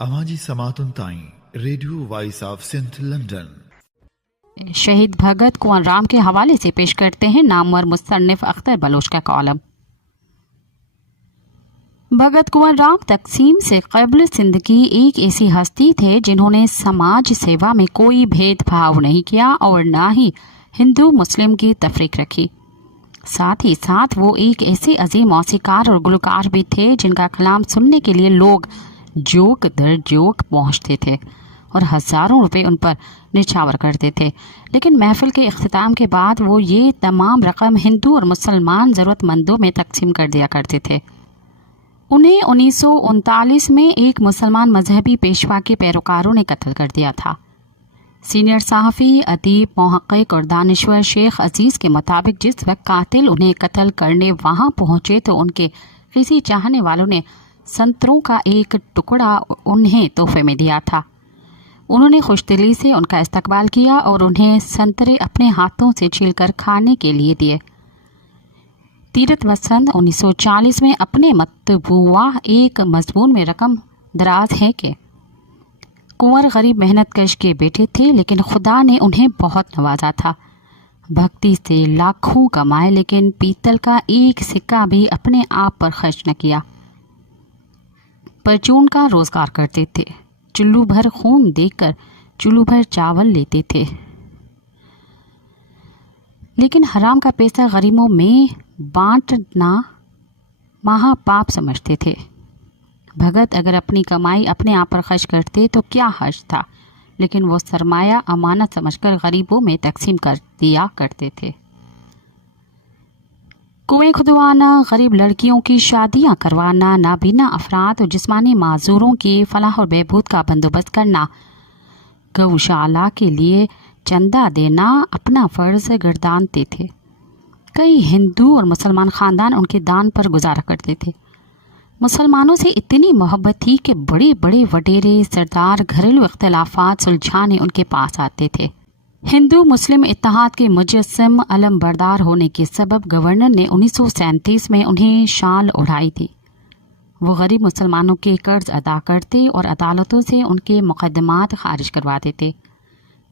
आवाज़ी समातुन ताईं radio voice of Sindh London. शहीद भगत कुंवर राम के हवाले से पेश करते हैं नामवर मुस्तन्निफ अख्तर बलोच का कॉलम। भगत कुंवर राम तकसीम से कबल सिंध की एक ऐसी हस्ती थे जिन्होंने समाज सेवा में कोई भेदभाव नहीं किया और न ही हिंदू मुस्लिम की तफरीक रखी। साथ ही साथ वो एक ऐसे अजीम मौसीकार और गुलकार भी थे जिनका कलाम सुनने के लिए लोग जोक दर जोक पहुँचते थे और हज़ारों रुपए उन पर निछावर करते थे। लेकिन महफिल के इख्तिताम के बाद वो ये तमाम रकम हिंदू और मुसलमान ज़रूरतमंदों में तकसीम कर दिया करते थे। उन्हें 1939 में एक मुसलमान मजहबी पेशवा के पैरोकारों ने कत्ल कर दिया था। सीनियर सहाफ़ी, अदीब, मुहक्किक और दानिश्वर शेख अजीज़ के मुताबिक जिस वक्त कातिल उन्हें कत्ल करने वहाँ पहुँचे तो उनके किसी चाहने वालों ने संतरों का एक टुकड़ा उन्हें तोहफे में दिया था। उन्होंने खुशदिली से उनका इस्तकबाल किया और उन्हें संतरे अपने हाथों से छीलकर खाने के लिए दिए। तीरथ वसंत 1940 में अपने मतबूआ एक मजमून में रकम दराज है कि कुंवर गरीब मेहनत कश के बेटे थे, लेकिन खुदा ने उन्हें बहुत नवाजा था। भक्ति से लाखों कमाए, लेकिन पीतल का एक सिक्का भी अपने आप पर खर्च न किया। परचून का रोजगार करते थे, चुल्लू भर खून देकर चुल्लू भर चावल लेते थे, लेकिन हराम का पैसा गरीबों में बांटना महापाप समझते थे। भगत अगर अपनी कमाई अपने आप पर खर्च करते तो क्या हर्ज था, लेकिन वो सरमाया अमानत समझकर गरीबों में तकसीम कर दिया करते थे। कुएं खुदवाना, गरीब लड़कियों की शादियां करवाना, नाबीना अफराद और जिस्मानी माजूरों की फलाह और बहबूद का बंदोबस्त करना, गौशाला के लिए चंदा देना अपना फ़र्ज गर्दानते थे। कई हिंदू और मुसलमान ख़ानदान उनके दान पर गुजारा करते थे। मुसलमानों से इतनी मोहब्बत थी कि बड़े बड़े वडेरे सरदार घरेलू इख्तिलाफात सुलझाने उनके पास आते थे। हिंदू मुस्लिम इत्तेहाद के मुजस्सिम अलम बरदार होने के सबब गवर्नर ने 1937 में उन्हें शाल उड़ाई थी। वो गरीब मुसलमानों के कर्ज अदा करते और अदालतों से उनके मुकदमात खारिज करवा देते।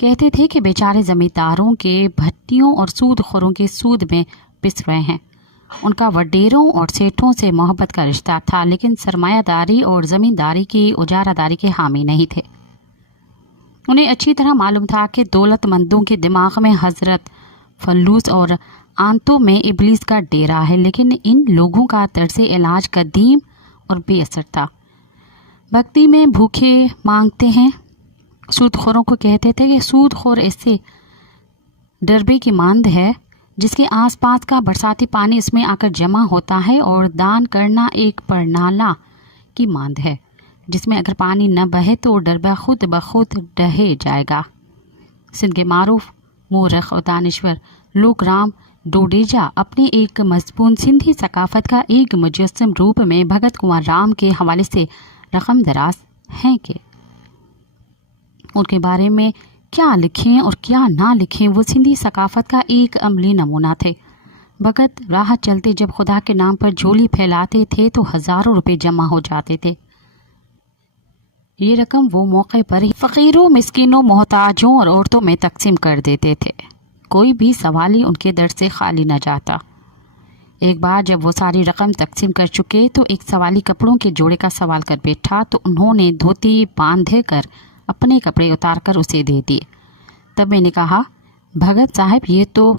कहते थे कि बेचारे ज़मींदारों के भट्टियों और सूदखोरों के सूद में पिस रहे हैं। उनका वडेरों और सेठों से मोहब्बत का रिश्ता था, लेकिन सरमायादारी और ज़मींदारी की उजारादारी के हामी नहीं थे। उन्हें अच्छी तरह मालूम था कि दौलतमंदों के दिमाग में हजरत, फल्लूस और आंतों में इबलीस का डेरा है, लेकिन इन लोगों का तर्ज़े इलाज कदीम और बेअसर था। भक्ति में भूखे मांगते हैं। सूदखोरों को कहते थे कि सूदखोर ऐसे डरबे की मांद है जिसके आसपास का बरसाती पानी इसमें आकर जमा होता है, और दान करना एक परनाला की मांद है जिसमें अगर पानी न बहे तो डरबा खुद ब खुद डहे जाएगा। सिंध के मारूफ मूरख और दानिश्वर लोकराम डोडेजा अपने एक मजबून सिंधी सकाफत का एक मुजस्सिम रूप में भगत कुंवर राम के हवाले से रकम दराज हैं कि उनके बारे में क्या लिखें और क्या ना लिखें, वो सिंधी सकाफत का एक अमली नमूना थे। भगत राह चलते जब खुदा के नाम पर झोली फैलाते थे तो हज़ारों रुपए जमा हो जाते थे। ये रकम वो मौके पर ही फ़कीरों, मिस्किनों, मोहताजों और औरतों में तकसीम कर देते थे। कोई भी सवाली उनके दर से खाली न जाता। एक बार जब वो सारी रकम तकसीम कर चुके तो एक सवाली कपड़ों के जोड़े का सवाल कर बैठा, तो उन्होंने धोती बांधे कर अपने कपड़े उतार कर उसे दे दिए। तब मैंने कहा, भगत साहब ये तो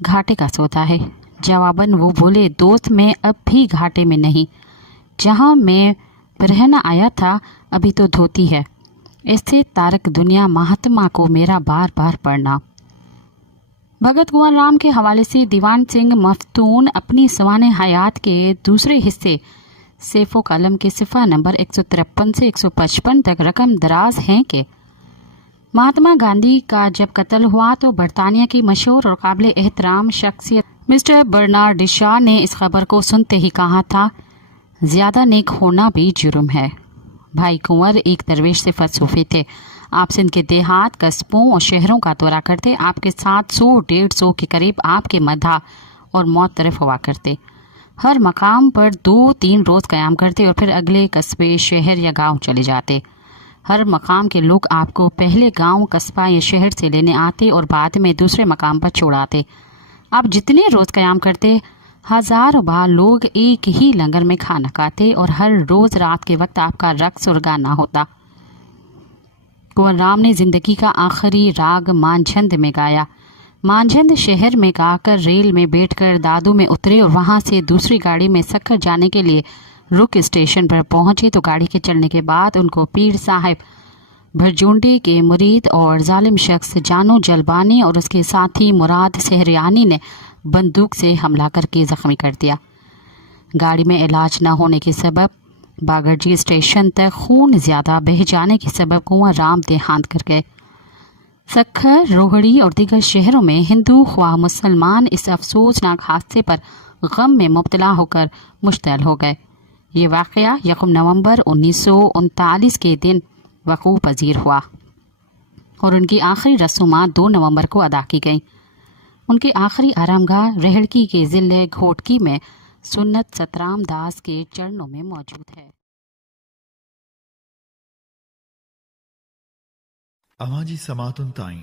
घाटे का सौदा है। जवाबन वो बोले, दोस्त मैं अब भी घाटे में नहीं, जहाँ मैं रहना आया था अभी तो धोती है। ऐसे तारक दुनिया महात्मा को मेरा बार बार पढ़ना। भगत कुंवर राम के हवाले से दीवान सिंह मफ्तून अपनी सवाने हयात के दूसरे हिस्से सेफो कलम के सिफा नंबर 153 से 155 तक रकम दराज हैं कि महात्मा गांधी का जब कत्ल हुआ तो बरतानिया की मशहूर और काबिल एहतराम शख्सियत मिस्टर बर्नार्ड शॉ ने इस खबर को सुनते ही कहा था, ज़्यादा नेक होना भी जुर्म है। भाई कुंवर एक दरवेश से फलसूफी थे। आप सिंध के देहात, कस्बों और शहरों का दौरा करते। आपके साथ 100-150 के करीब आपके मदहा और मौत तरफ हुआ करते। हर मकाम पर 2-3 रोज़ क़याम करते और फिर अगले कस्बे, शहर या गांव चले जाते। ہر مقام کے لوگ آپ کو پہلے گاؤں قصبہ یا شہر سے لینے آتے اور بعد میں دوسرے مقام پر چھوڑاتے. آپ جتنے روز قیام کرتے 1000 بار لوگ ایک ہی لنگر میں کھانا کھاتے اور ہر روز رات کے وقت آپ کا رقص اور گانا ہوتا. کنور رام نے زندگی کا آخری راگ مانجھند میں گایا. مانجھند شہر میں گا کر ریل میں بیٹھ کر دادو میں اترے اور وہاں سے دوسری گاڑی میں سکھر جانے کے لیے رک اسٹیشن پر پہنچے تو گاڑی کے چلنے کے بعد ان کو پیر صاحب بھرجونڈے کے مرید اور ظالم شخص جانو جلبانی اور اس کے ساتھی مراد سہریانی نے بندوق سے حملہ کر کے زخمی کر دیا. گاڑی میں علاج نہ ہونے کے سبب باگرجی اسٹیشن تک خون زیادہ بہہ جانے کے سبب کنور رام دیہانت کر گئے. سکھر، روہڑی اور دیگر شہروں میں ہندو خواہ مسلمان اس افسوسناک حادثے پر غم میں مبتلا ہو کر مشتعل ہو گئے. یہ واقعہ 1 نومبر 1939 کے دن وقوع پذیر ہوا اور ان کی آخری رسومات 2 نومبر کو ادا کی گئیں. ان کی آخری آرامگاہ ریہڑکی کے ضلع گھوٹکی میں سنت سترام داس کے چرنوں میں موجود ہے. اواجی سماعتن تائیں